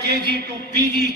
KG to PG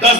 10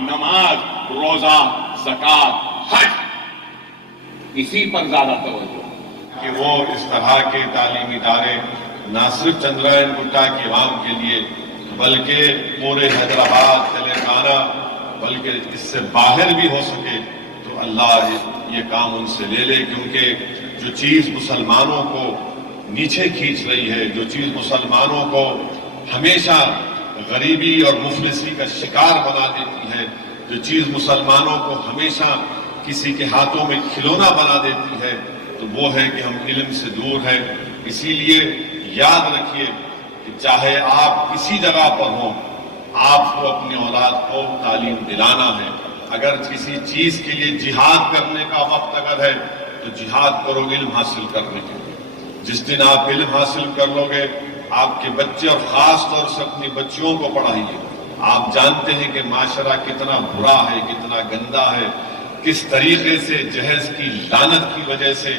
نماز، روزہ، زکات، حج، اسی پر زیادہ توجہ کہ وہ اس طرح کے تعلیمی ادارے نہ صرف چندرائن گٹا کے عوام کے لیے بلکہ پورے حیدرآباد، تلنگانہ، بلکہ اس سے باہر بھی ہو سکے تو اللہ یہ کام ان سے لے لے، کیونکہ جو چیز مسلمانوں کو نیچے کھینچ رہی ہے، جو چیز مسلمانوں کو ہمیشہ غریبی اور مفلسی کا شکار بنا دیتی ہے، جو چیز مسلمانوں کو ہمیشہ کسی کے ہاتھوں میں کھلونا بنا دیتی ہے، تو وہ ہے کہ ہم علم سے دور ہیں۔ اسی لیے یاد رکھیے کہ چاہے آپ کسی جگہ پر ہوں، آپ کو اپنی اولاد کو تعلیم دلانا ہے۔ اگر کسی چیز کے لیے جہاد کرنے کا وقت اگر ہے تو جہاد کرو علم حاصل کرنے کے لیے۔ جس دن آپ علم حاصل کر لو گے، آپ کے بچے اور خاص طور سے اپنی بچیوں کو پڑھائیے۔ آپ جانتے ہیں کہ معاشرہ کتنا برا ہے، کتنا گندا ہے، کس طریقے سے جہیز کی لعنت کی وجہ سے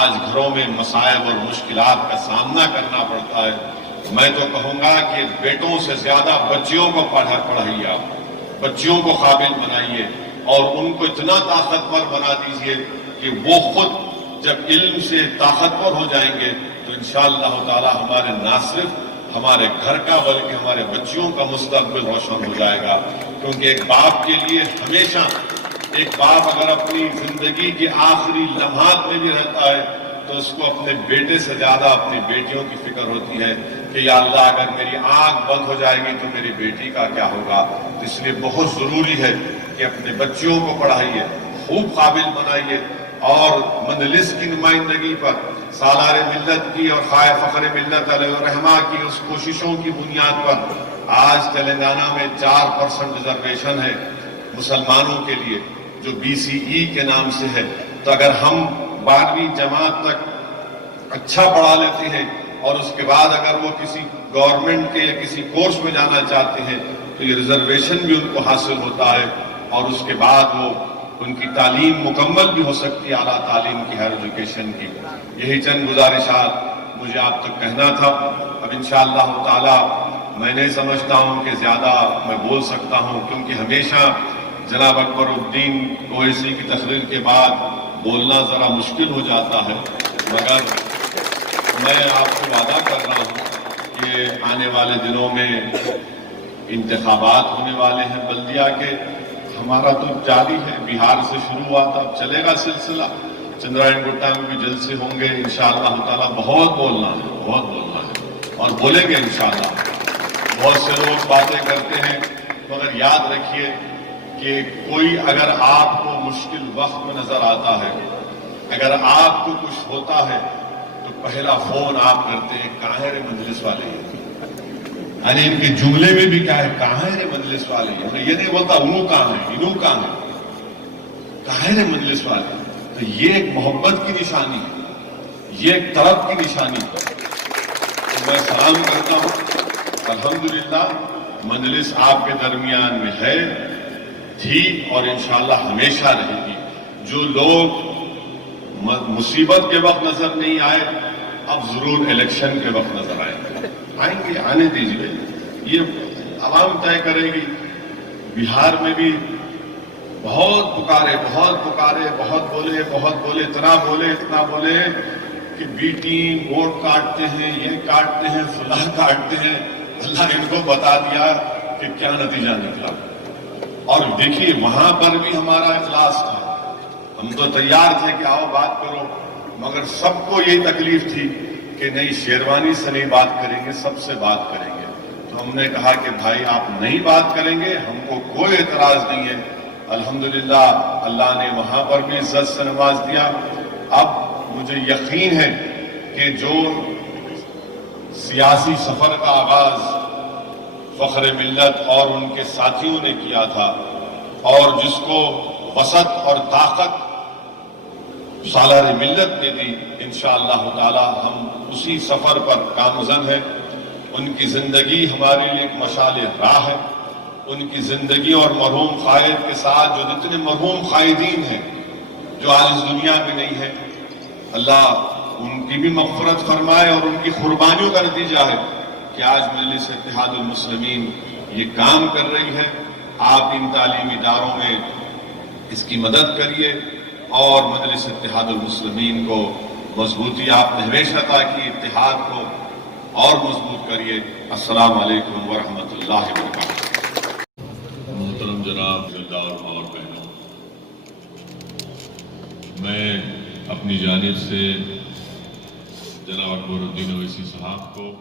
آج گھروں میں مصائب اور مشکلات کا سامنا کرنا پڑتا ہے۔ میں تو کہوں گا کہ بیٹوں سے زیادہ بچیوں کو پڑھائیے، آپ بچیوں کو قابل بنائیے اور ان کو اتنا طاقتور بنا دیجئے کہ وہ خود جب علم سے طاقتور ہو جائیں گے تو انشاءاللہ تعالی ہمارے نہ صرف ہمارے گھر کا بلکہ ہمارے بچیوں کا مستقبل روشن ہو جائے گا۔ کیونکہ ایک باپ کے لیے ہمیشہ، ایک باپ اگر اپنی زندگی کے آخری لمحات میں بھی رہتا ہے تو اس کو اپنے بیٹے سے زیادہ اپنی بیٹیوں کی فکر ہوتی ہے کہ یا اللہ اگر میری آنکھ بند ہو جائے گی تو میری بیٹی کا کیا ہوگا۔ تو اس لیے بہت ضروری ہے کہ اپنے بچیوں کو پڑھائیے، خوب قابل بنائیے، اور مجلس کی نمائندگی پر سالار ملت کی اور خواہ فخر ملت علیہ الرحمہ کی اس کوششوں کی بنیاد پر آج تلنگانہ میں 4% ریزرویشن ہے مسلمانوں کے لیے، جو BCE کے نام سے ہے۔ تو اگر ہم 12ویں جماعت تک اچھا پڑھا لیتے ہیں اور اس کے بعد اگر وہ کسی گورنمنٹ کے یا کسی کورس میں جانا چاہتے ہیں تو یہ ریزرویشن بھی ان کو حاصل ہوتا ہے، اور اس کے بعد وہ ان کی تعلیم مکمل بھی ہو سکتی ہے، اعلیٰ تعلیم کی، ہائر ایجوکیشن کی۔ یہی چند گزارشات مجھے آپ تک کہنا تھا۔ اب انشاءاللہ تعالی میں نہیں سمجھتا ہوں کہ زیادہ میں بول سکتا ہوں، کیونکہ ہمیشہ جناب اکبر الدین اویسی کی تقریر کے بعد بولنا ذرا مشکل ہو جاتا ہے، مگر میں آپ کو وعدہ کر رہا ہوں کہ آنے والے دنوں میں انتخابات ہونے والے ہیں بلدیہ کے۔ ہمارا تو جاری ہے، بہار سے شروع ہوا تھا، اب چلے گا سلسلہ، چندرائن گٹا میں بھی جلسے ہوں گے انشاءاللہ تعالیٰ۔ بہت بولنا ہے، بہت بولنا ہے، اور بولیں گے انشاءاللہ۔ بہت سے لوگ باتیں کرتے ہیں، مگر یاد رکھیے کہ کوئی اگر آپ کو مشکل وقت میں نظر آتا ہے، اگر آپ کو کچھ ہوتا ہے تو پہلا فون آپ کرتے ہیں کہاں ہے رے مجلس والے، یعنی ان کے جملے میں بھی کیا ہے، کہاں ہے رے مجلس والے۔ میں یہ نہیں بولتا انہوں کہاں ہے، انہوں کہاں ہے، کہاں ہے رے مجلس والے۔ تو یہ ایک محبت کی نشانی ہے، یہ ایک طرف کی نشانی ہے۔ تو میں سلام کرتا ہوں، الحمدللہ مجلس آپ کے درمیان میں ہے، تھی، اور انشاءاللہ ہمیشہ رہے گی۔ جو لوگ مصیبت کے وقت نظر نہیں آئے، اب ضرور الیکشن کے وقت نظر آئیں گے، آنے دیجیے، یہ عوام طے کرے گی۔ بہار میں بھی بہت پکارے، بہت بولے، اتنا بولے کہ بی ٹیم ووٹ کاٹتے ہیں، یہ کاٹتے ہیں، فلاں کاٹتے ہیں۔ اللہ نے ان کو بتا دیا کہ کیا نتیجہ نکلا۔ اور دیکھیے وہاں پر بھی ہمارا اخلاص تھا، ہم تو تیار تھے کہ آؤ بات کرو، مگر سب کو یہی تکلیف تھی کہ نہیں شیروانی سے نہیں بات کریں گے، سب سے بات کریں گے۔ تو ہم نے کہا کہ بھائی آپ نہیں بات کریں گے، ہم کو کوئی اعتراض نہیں ہے۔ الحمدللہ اللہ نے وہاں پر بھی عزت سے نواز دیا۔ اب مجھے یقین ہے کہ جو سیاسی سفر کا آغاز فخر ملت اور ان کے ساتھیوں نے کیا تھا، اور جس کو وسعت اور طاقت سالار ملت نے دی، انشاءاللہ تعالی ہم اسی سفر پر گامزن ہیں۔ ان کی زندگی ہمارے لیے ایک مشعل راہ ہے۔ ان کی زندگی اور مرحوم قائد کے ساتھ جو جتنے مرحوم قائدین ہیں جو آج اس دنیا میں نہیں ہیں، اللہ ان کی بھی مغفرت فرمائے، اور ان کی قربانیوں کا نتیجہ ہے کہ آج مجلس اتحاد المسلمین یہ کام کر رہی ہے۔ آپ ان تعلیمی اداروں میں اس کی مدد کریے اور مجلس اتحاد المسلمین کو مضبوطی آپ نے ہمیشہ عطا کی، اتحاد کو اور مضبوط کریے۔ السلام علیکم ورحمۃ اللہ وبرکاتہ۔ محترم جناب اور بہنوں، میں اپنی جانب سے جناب اکبر الدین اویسی صاحب کو